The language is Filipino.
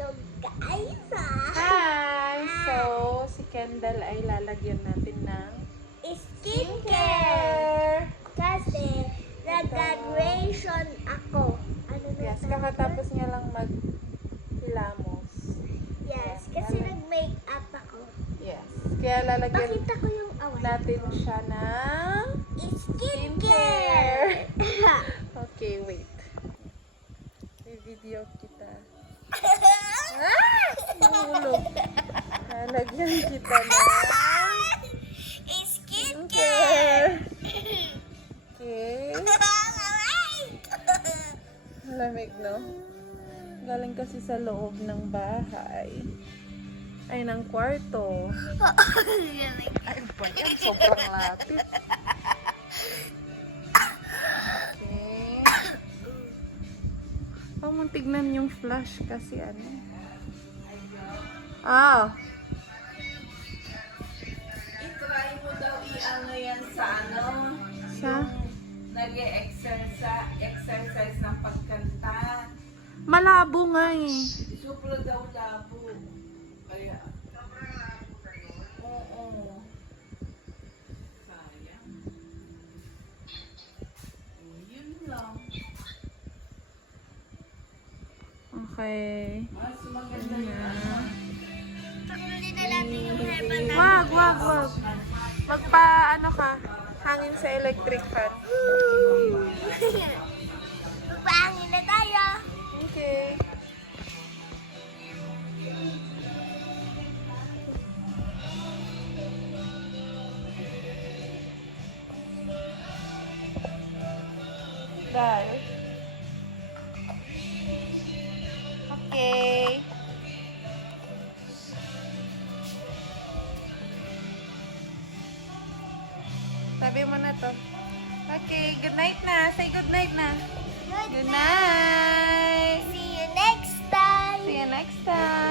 So, guys, Hi! So, si Kendall ay lalagyan natin ng skincare. Kasi, nag-graduation ako. Ano na Yes, tawag kakatapos doon? niya lang mag-hilamos. Yes, kasi nag-makeup ako. Yes. Kaya lalagyan Pakita ko yung away. natin siya ng Skincare. Okay, wait. I-video kita. Nahulog. Lalagyan kita ng Skincare. Okay. Malamig, no? Galing kasi sa loob ng bahay. Ay, ng kwarto. Ay, ba yan? Sobrang lapit. Okay. Huwag mong tignan yung flash kasi ano. Ah! I-try mo daw i-ano yan sa ano, Sa? nag-exercise ng pagkanta. Malabo nga eh. Suplo daw labo. Kaya, oo. Sayang. Yun lang. Okay. Mas maganda yung ano. Tanggalin na natin yung herbal na. Wag. Magpa, ano ka, hangin sa electric fan. Magpahangin na tayo. Okay. Dahil. Okay. Sabi mo na to. Okay, good night na. Say good night na. Good night. See you next time. See you next time.